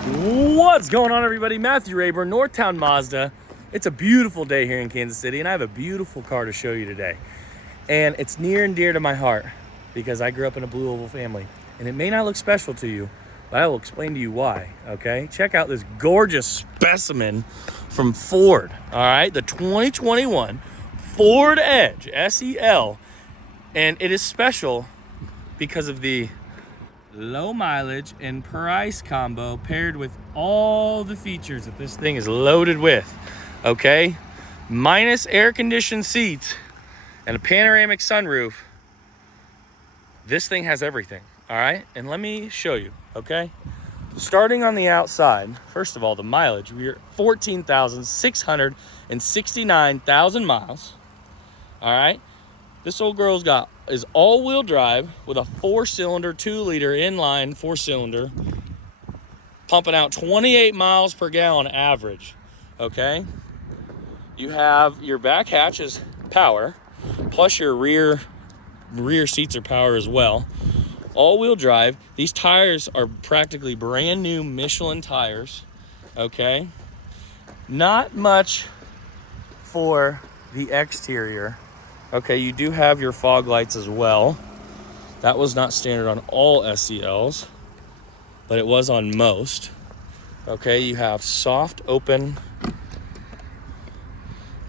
What's going on, everybody? Matthew Rayburn, Northtown Mazda. It's a beautiful day here in Kansas City, and I have a beautiful car to show you today. And it's near and dear to my heart because I grew up in a blue oval family. And it may not look special to you, but I will explain to you why, okay? Check out this gorgeous specimen from Ford, all right? The 2021 Ford Edge SEL. And it is special because of the low mileage and price combo paired with all the features that this thing is loaded with, okay? Minus air conditioned seats and a panoramic sunroof, this thing has everything, all right? And let me show you, okay? Starting on the outside, first of all, the mileage, we're 14,669,000 miles, all right? This old girl's is all-wheel drive with a 4-cylinder, 2-liter inline 4-cylinder, pumping out 28 miles per gallon average, okay? You have your back hatch is power, plus your rear seats are power as well. All-wheel drive. These tires are practically brand new Michelin tires, okay? Not much for the exterior. Okay, you do have your fog lights as well. That was not standard on all SELs, but it was on most. Okay, you have soft open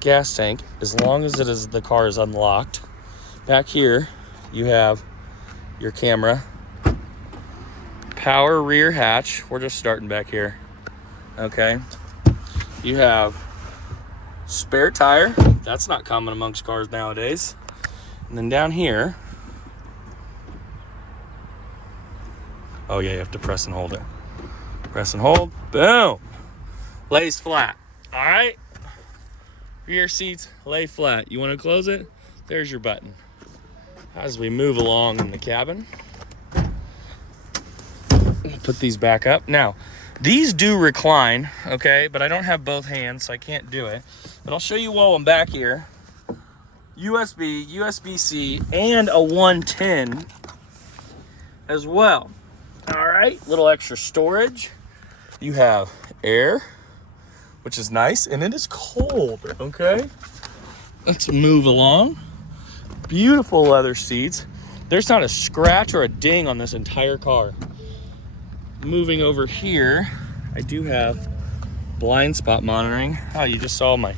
gas tank as long as the car is unlocked. Back here, you have your camera, power rear hatch. We're just starting back here. Okay, you have spare tire. That's not common amongst cars nowadays. And then down here, oh yeah, you have to press and hold it. Press and hold, boom, lays flat. All right, rear seats lay flat. You want to close it? There's your button. As we move along in the cabin, put these back up. Now, these do recline, okay, but I don't have both hands, so I can't do it. But I'll show you while I'm back here. USB, USB-C, and a 110 as well. All right, little extra storage. You have air, which is nice, and it is cold, okay? Let's move along. Beautiful leather seats. There's not a scratch or a ding on this entire car. Moving over here, I do have blind spot monitoring. Oh, you just saw my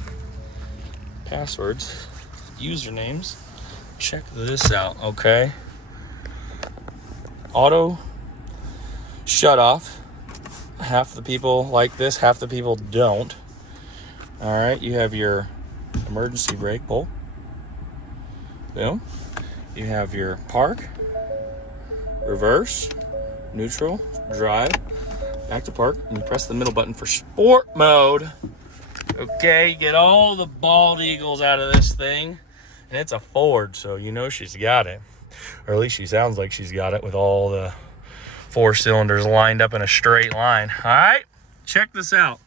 passwords, usernames. Check this out, okay? Auto shut off. Half the people like this, half the people don't. All right, you have your emergency brake pull. Boom. You have your park, reverse, neutral, drive, back to park, and you press the middle button for sport mode. Okay, you get all the bald eagles out of this thing, and it's a Ford, so you know she's got it, or at least she sounds like she's got it with all the 4 cylinders lined up in a straight line. All right, check this out.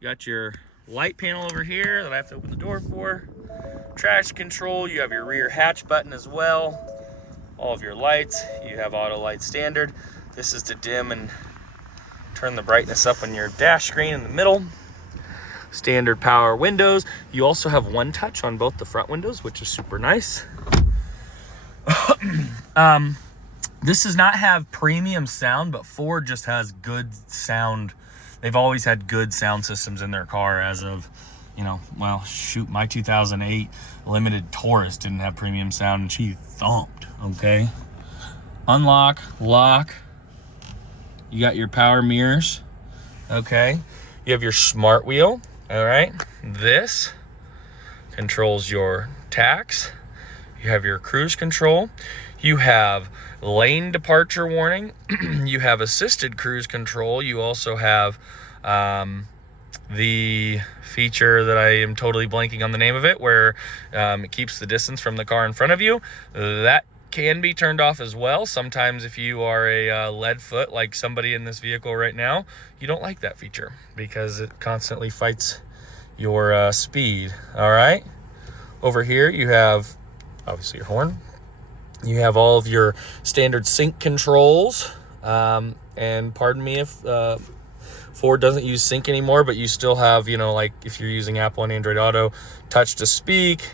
You got your light panel over here that I have to open the door for. Traction control, you have your rear hatch button as well. All of your lights, you have auto light standard. This is to dim and turn the brightness up on your dash screen in the middle. Standard power windows. You also have one touch on both the front windows, which is super nice. This does not have premium sound, but Ford just has good sound. They've always had good sound systems in their car as of, well, shoot, my 2008 Limited Taurus didn't have premium sound and she thumped, okay? Unlock, lock. You got your power mirrors, okay? You have your smart wheel, all right? This controls your tax. You have your cruise control. You have lane departure warning. You have assisted cruise control. You also have the feature that I am totally blanking on the name of it, where it keeps the distance from the car in front of you. That can be turned off as well. Sometimes if you are a lead foot like somebody in this vehicle right now, you don't like that feature because it constantly fights your speed. All right, over here you have obviously your horn. You have all of your standard sync controls, and pardon me if Ford doesn't use sync anymore, but you still have, you know, like if you're using Apple and Android Auto, touch to speak.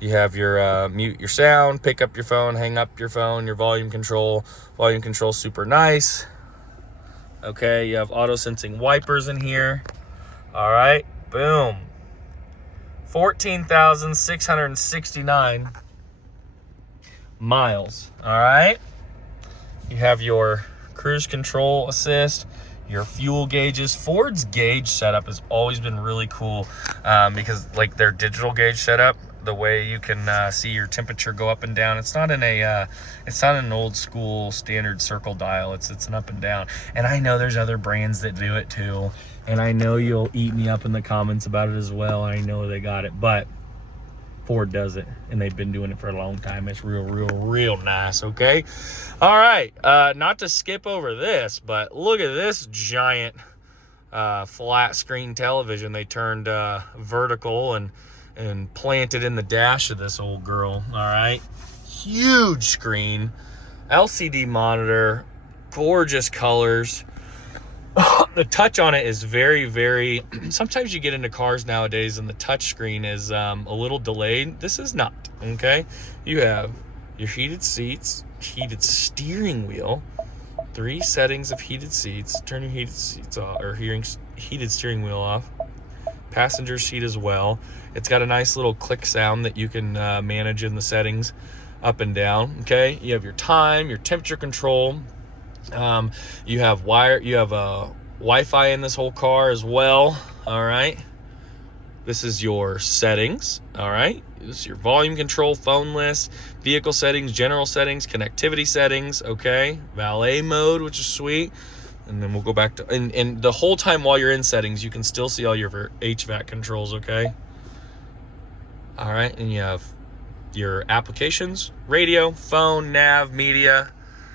You have your mute your sound, pick up your phone, hang up your phone, your volume control. Volume control super nice. Okay, you have auto sensing wipers in here. All right, boom. 14,669 miles. All right. You have your cruise control assist, your fuel gauges. Ford's gauge setup has always been really cool because like their digital gauge setup, the way you can see your temperature go up and down. It's not in a, it's not an old school standard circle dial. It's an up and down. And I know there's other brands that do it too. And I know you'll eat me up in the comments about it as well. I know they got it, but Ford does it, and they've been doing it for a long time. It's real nice, okay? All right, not to skip over this, but look at this giant flat screen television they turned vertical and planted in the dash of this old girl, all right? Huge screen, LCD monitor, gorgeous colors. The touch on it is very, sometimes you get into cars nowadays and the touch screen is a little delayed. This is not, okay? You have your heated seats, heated steering wheel, 3 settings of heated seats. Turn your heated seats off, or heated steering wheel off. Passenger seat as well. It's got a nice little click sound that you can manage in the settings up and down, okay? You have your time, your temperature control. You have Wi-Fi in this whole car as well. All right, this is your settings. All right, this is your volume control, phone list, vehicle settings, general settings, connectivity settings. Okay, valet mode, which is sweet. And then we'll go back to and the whole time while you're in settings, you can still see all your HVAC controls. Okay, all right, and you have your applications, radio, phone, nav, media,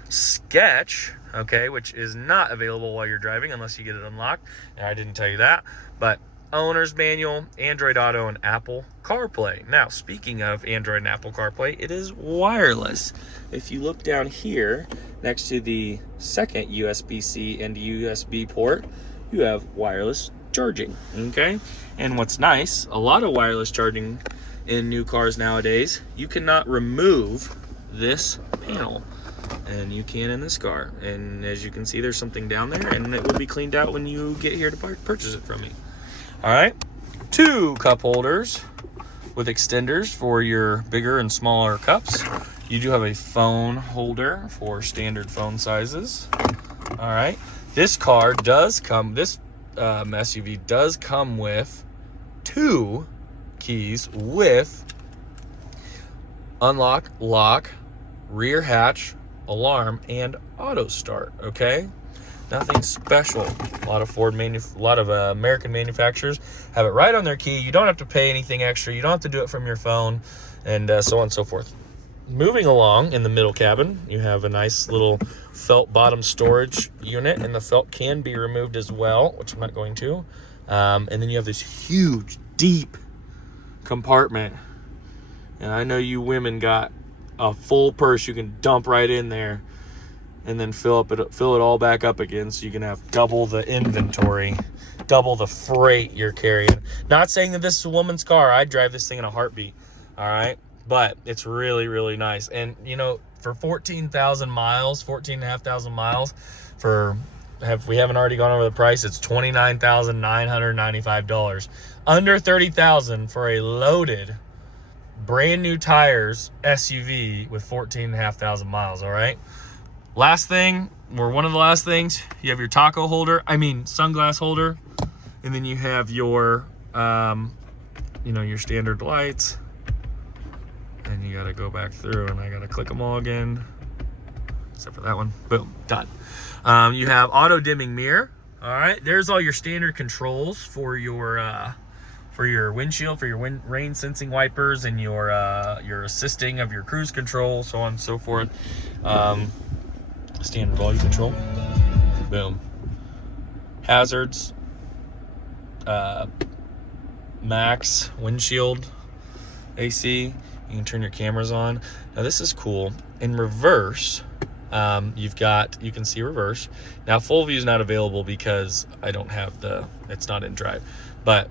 sketch, okay, which is not available while you're driving unless you get it unlocked, and I didn't tell you that, but owner's manual, Android Auto, and Apple CarPlay. Now, speaking of Android and Apple CarPlay, it is wireless. If you look down here next to the second USB-C and USB port, you have wireless charging, okay? And what's nice, a lot of wireless charging in new cars nowadays, you cannot remove this panel. And you can in this car, and as you can see, there's something down there, and it will be cleaned out when you get here to purchase it from me. All right, 2 cup holders with extenders for your bigger and smaller cups. You do have a phone holder for standard phone sizes. All right, this car does come, this SUV does come with 2 keys with unlock, lock, rear hatch, alarm, and auto start. Okay, nothing special. A lot of American manufacturers have it right on their key. You don't have to pay anything extra. You don't have to do it from your phone, and so on and so forth. Moving along, in the middle cabin, you have a nice little felt bottom storage unit, and the felt can be removed as well, which I'm not going to. And then you have this huge, deep compartment, and I know you women got a full purse you can dump right in there and then fill it all back up again, so you can have double the inventory, double the freight you're carrying. Not saying that this is a woman's car. I'd drive this thing in a heartbeat, all right? But it's really nice. And, you know, for 14,000 miles, 14,500 miles, if we haven't already gone over the price, it's $29,995. Under $30,000 for a loaded brand new tires SUV with 14,500 miles. All right, last thing, or one of the last things, you have your sunglass holder, and then you have your your standard lights, and you got to go back through, and I got to click them all again except for that one. Boom, done. You have auto dimming mirror. All right, there's all your standard controls for your windshield, for your rain sensing wipers, and your assisting of your cruise control, so on and so forth. Standard volume control. Boom. Hazards. Max windshield AC. You can turn your cameras on. Now this is cool. In reverse, You can see reverse. Now full view is not available because I don't have it's not in drive, but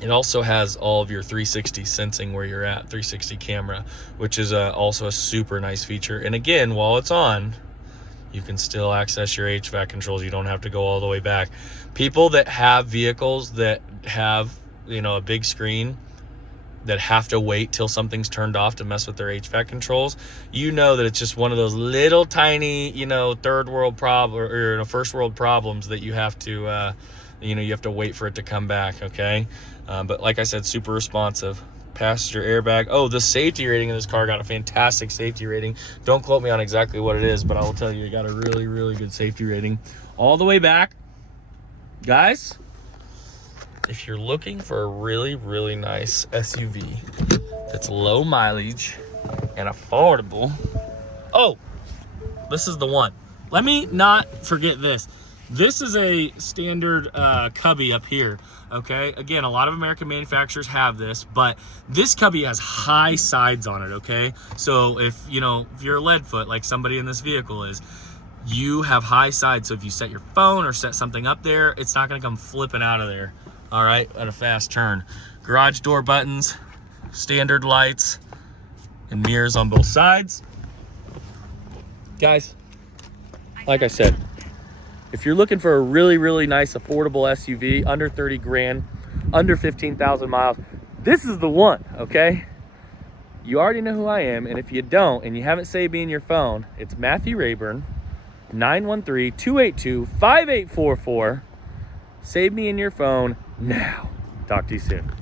it also has all of your 360 sensing where you're at, 360 camera, which is also a super nice feature. And again, while it's on, you can still access your HVAC controls. You don't have to go all the way back. People that have vehicles that have, a big screen, that have to wait till something's turned off to mess with their HVAC controls, that it's just one of those little tiny, third world problem or first world problems that you have to, you have to wait for it to come back. Okay. But like I said, super responsive. Passenger airbag. Oh, the safety rating of this car got a fantastic safety rating. Don't quote me on exactly what it is, but I will tell you, it got a really, really good safety rating. All the way back. Guys, if you're looking for a really, really nice SUV that's low mileage and affordable, oh, this is the one. Let me not forget this. This is a standard cubby up here, okay? Again, a lot of American manufacturers have this, but this cubby has high sides on it, okay? So if you're a lead foot, like somebody in this vehicle is, you have high sides. So if you set your phone or set something up there, it's not gonna come flipping out of there, all right, at a fast turn. Garage door buttons, standard lights, and mirrors on both sides. Guys, like I said, if you're looking for a really, really nice, affordable SUV, under 30 grand, under 15,000 miles, this is the one, okay? You already know who I am, and if you don't, and you haven't saved me in your phone, it's Matthew Rayburn, 913-282-5844. Save me in your phone now. Talk to you soon.